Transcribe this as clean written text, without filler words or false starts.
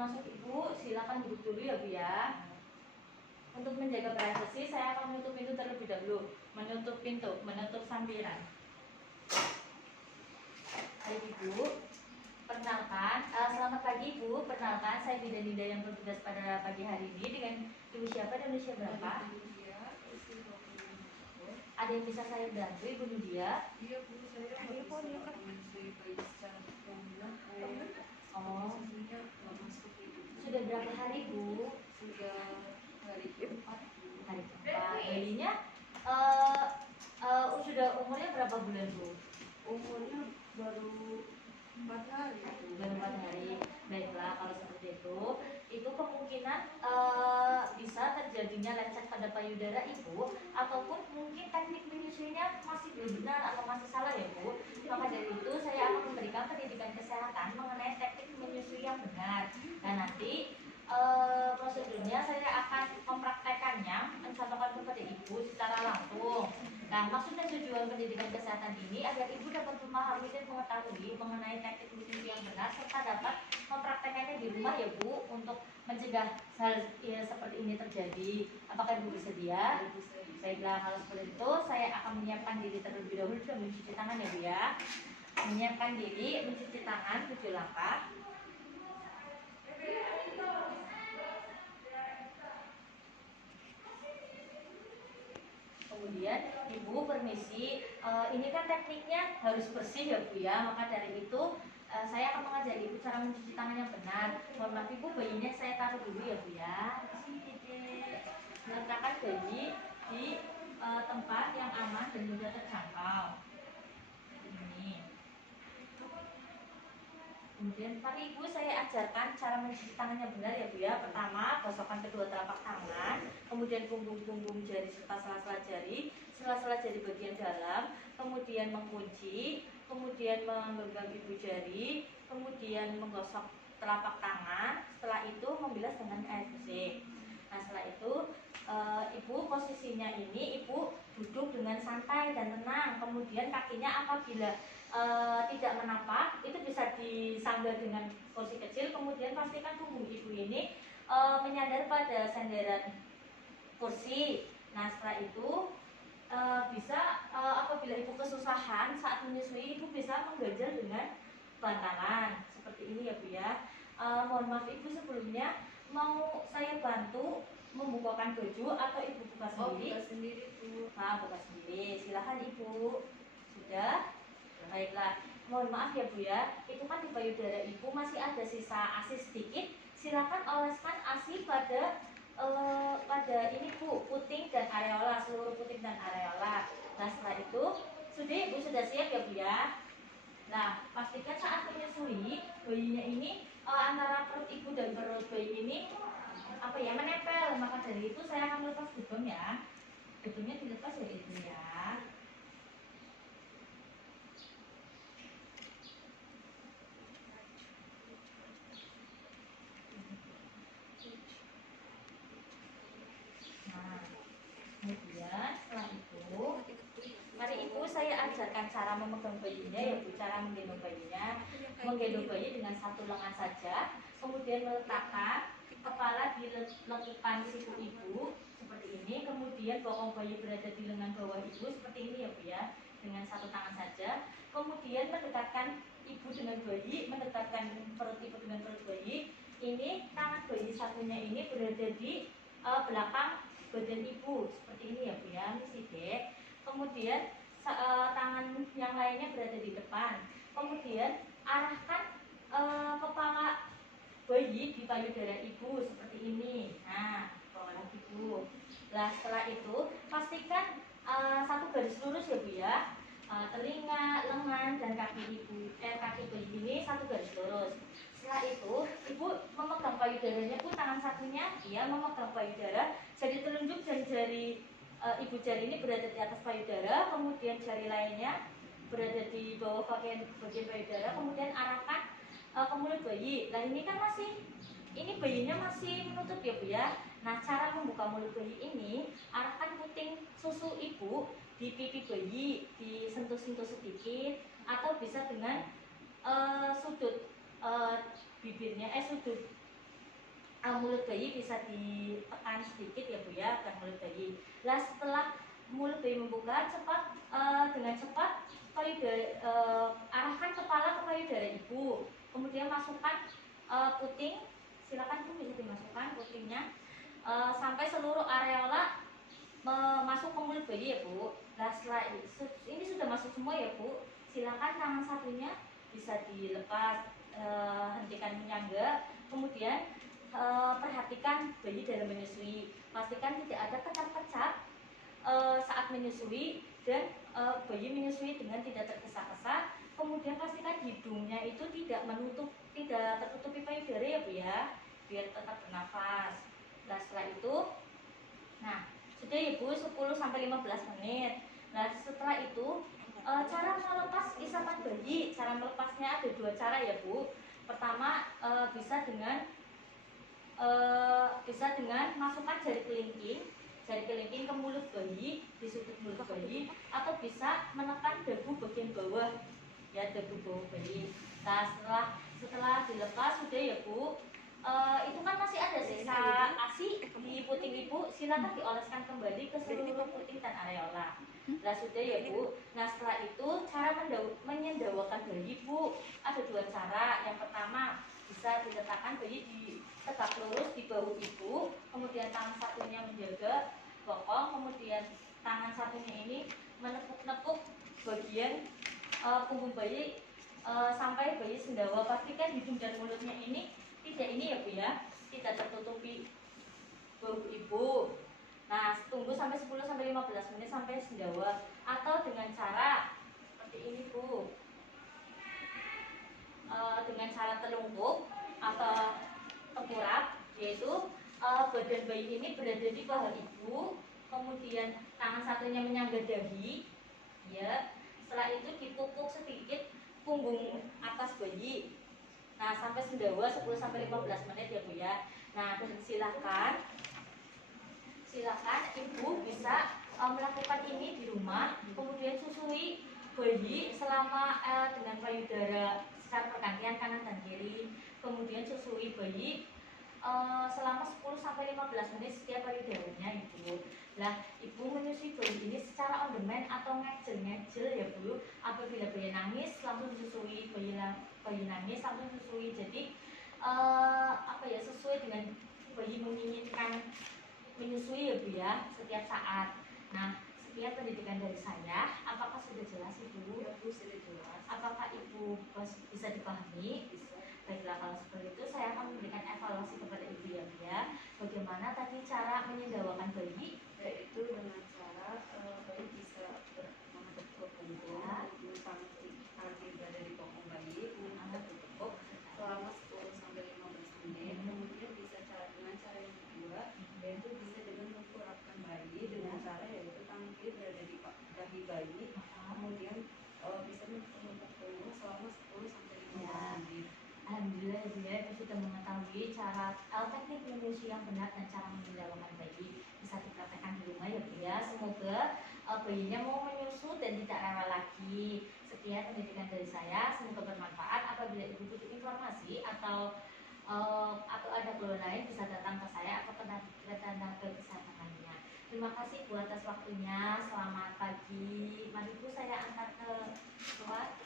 masuk ibu, silakan duduk dulu ya Bu ya. Untuk menjaga privasi, saya akan menutup pintu terlebih dahulu. Menutup sampiran. Baik Ibu, perkenalkan, selamat pagi Ibu. Perkenalkan, saya Dinda yang bertugas pada pagi hari ini dengan Ibu siapa dan usia berapa? Ada yang bisa saya bantu Ibu Nudia? Iya Bu, saya menyusui bayi secara gamblang. Oh, Susunya nggak masuk Ibu. sudah berapa hari Bu? Sudah hari keempat Bu. Hari keempat. Bayinya sudah umurnya berapa bulan Bu? Umurnya baru 4 hari Bu. Baru 4 hari. Baiklah, kalau seperti itu kemungkinan bisa terjadinya lecet pada payudara Ibu, ataupun mungkin teknik menyusuinya masih belum benar atau masih salah ya Bu. Maka dari itu saya akan memberikan pendidikan kesehatan mengenai teknik menyusui yang benar. Dan nanti prosedurnya saya akan mempraktekannya, mencontohkan kepada Ibu secara langsung. Nah, maksud dan tujuan pendidikan kesehatan ini agar Ibu dapat memahami dan mengetahui mengenai teknik menyusui yang benar, serta dapat mempraktekannya di rumah ya Bu, untuk mencegah hal ya, seperti ini terjadi. Apakah Ibu bersedia? Baiklah, kalau seperti itu saya akan menyiapkan diri terlebih dahulu dan mencuci tangan ya Bu ya. Menyiapkan diri, mencuci tangan 7 langkah. Kemudian Ibu permisi, ini kan tekniknya harus bersih ya Bu ya. Maka dari itu saya akan mengajari Ibu cara mencuci tangan yang benar. Mohon maaf Ibu, bayinya saya taruh dulu ya Bu ya. Letakkan bayi di tempat yang aman dan mudah terjangkau. Ini. Kemudian mari Ibu saya ajarkan cara mencuci tangannya benar ya Bu ya. Pertama, gosokkan kedua telapak tangan, kemudian punggung-punggung jari serta sela-sela jari, sela-sela jari bagian dalam, kemudian mengunci, kemudian menggenggam ibu jari, kemudian menggosok telapak tangan. Setelah itu membilas dengan air bersih. Nah, setelah itu Ibu posisinya ini Ibu duduk dengan santai dan tenang. Kemudian kakinya apabila tidak menapak, itu bisa disanggah dengan kursi kecil. Kemudian pastikan punggung Ibu ini menyandar pada sandaran kursi. Nah, setelah itu bisa apabila Ibu kesusahan saat menyusui, Ibu bisa mengganjal dengan bantalan seperti ini ya Bu ya. Mohon maaf Ibu, sebelumnya mau saya bantu membukakan baju atau Ibu buka sendiri? Buka sendiri Bu. Nah, buka sendiri. Silahkan Ibu. Sudah? Baiklah. Mohon maaf ya Bu ya. Itu kan di payudara Ibu masih ada sisa ASI sedikit. Silakan oleskan ASI pada ini Bu, puting dan areola, seluruh puting dan areola. Nah, setelah itu sudah Ibu sudah siap ya Bu ya. Nah, pastikan saat menyusui bayinya ini antara perut Ibu dan perut bayi ini menempel. Maka dari itu saya akan lepas gedung ya. Gedungnya dilepas ya Ibu ya. Nah, kemudian setelah itu mari Ibu saya ajarkan cara memegang bayinya ya Bu, cara menggendong bayinya. Menggendong bayi dengan satu lengan saja, kemudian meletakkan kepala di lekukan siku Ibu seperti ini, kemudian bokong bayi berada di lengan bawah Ibu seperti ini ya Bu ya, dengan satu tangan saja. Kemudian mendekatkan Ibu dengan bayi, mendekatkan perut Ibu dengan perut bayi. Ini tangan bayi satunya ini berada di belakang badan Ibu seperti ini ya Bu ya, misi dek. Kemudian tangan yang lainnya berada di depan. Kemudian arahkan kepala bayi di payudara Ibu seperti ini. Nah, kepala Ibu. Nah, setelah itu pastikan satu garis lurus ya Bu ya. Telinga, lengan, dan kaki bayi ini satu garis lurus. Setelah itu, Ibu memegang payudaranya Bu, tangan satunya dia memegang payudara, jari telunjuk dan jari Ibu jari ini berada di atas payudara, kemudian jari lainnya berada di bawah bagian payudara, kemudian arahkan ke mulut bayi. Nah, ini kan ini bayinya masih menutup ya Bu ya. Nah, cara membuka mulut bayi ini, arahkan puting susu Ibu di pipi bayi, disentuh-sentuh sedikit, atau bisa dengan sudut bibirnya, sudut mulut bayi bisa ditekan sedikit ya Bu ya, agar mulut bayi. Nah setelah mulut bayi membuka, dengan cepat arahkan kepala ke payudara ibu, kemudian masukkan puting, silakan Bu bisa dimasukkan putingnya sampai seluruh areola masuk ke mulut bayi ya Bu. Nah setelah ini sudah masuk semua ya Bu, silakan tangan satunya bisa dilepas, hentikan menyangga, kemudian perhatikan bayi dalam menyusui, pastikan tidak ada kecap-kecap saat menyusui, dan bayi menyusui dengan tidak tergesa-gesa. Kemudian pastikan hidungnya itu tidak tertutupi payudara ya Bu ya, biar tetap bernafas. Nah setelah itu, nah sudah Ibu 10-15 menit. Nah setelah itu cara melepas isapan bayi, cara melepasnya ada dua cara ya Bu. Pertama bisa dengan masukkan jari kelingking ke mulut bayi, di sudut mulut bayi, atau bisa menekan dagu bagian bawah ya, dagu bawah bayi. Nah setelah dilepas sudah ya Bu, itu kan masih ada sisa ASI di puting ibu, silakan dioleskan kembali ke seluruh puting dan areola. Nah sudah ya Bu. Nah setelah itu cara menyendawakan bayi Bu, ada dua cara. Yang pertama bisa diletakkan bayi tegak lurus di bahu ibu, kemudian tangan satunya menjaga bokong, kemudian tangan satunya ini menepuk-nepuk bagian punggung bayi sampai bayi sendawa. Pastikan hidung dan mulutnya ini tidak ya Bu ya, tidak tertutupi bahu ibu. Nah tunggu sampai 10-15 menit sampai sendawa, atau dengan cara seperti ini Bu, dengan cara telungkup atau tengkurap, yaitu badan bayi ini berada di paha ibu, kemudian tangan satunya menyangga dahi ya, setelah itu dipupuk sedikit punggung atas bayi. Nah sampai sendawa 10-15 menit ya Bu ya. Nah silakan ibu bisa melakukan ini di rumah, kemudian susui bayi selama dengan payudara secara pergantian kanan dan kiri, kemudian susui bayi selama 10-15 menit setiap payudaranya Ibu. Nah ibu menyusui bayi ini secara on demand atau ngejel ya Bu. Apabila bayi nangis langsung disusui, bayi nangis langsung disusui. Jadi sesuai dengan bayi menginginkan menyusui ya Bu ya, setiap saat. Nah sekian pendidikan dari saya. Apakah sudah jelas Ibu? Ya Bu, sudah jelas. Apakah Ibu bisa dipahami? Bisa. Baiklah, kalau seperti itu saya akan memberikan evaluasi kepada Ibu ya Bu ya. Bagaimana tadi cara menyendawakan bayi? Yaitu dengan cara bayi bisa menghadap ke punggung, tangan kiri berada di bokong bayi, kemudian kita tutup selama 10-15 menit. Kemudian bisa dengan cara yang kedua, yaitu bisa dengan mengkurapkan bayi dengan cara yaitu tangan kiri berada di dahi bayi, kemudian bisa menepuk punggung selama 10-15 menit. Alhamdulillah Ibu ya, Ibu sudah mengetahui cara teknik menyusui yang benar dan cara menyendawakan bayi. Bisa dipraktekkan di rumah ya Bu ya. Semoga bayinya mau menyusu dan tidak rewel lagi. Sekian pendidikan dari saya, semoga bermanfaat. Apabila Ibu butuh informasi atau ada keluhan lain, bisa datang ke saya atau ke tenaga kesehatan lainnya. Terima kasih Bu atas waktunya. Selamat pagi. Mari Bu saya antar ke luar.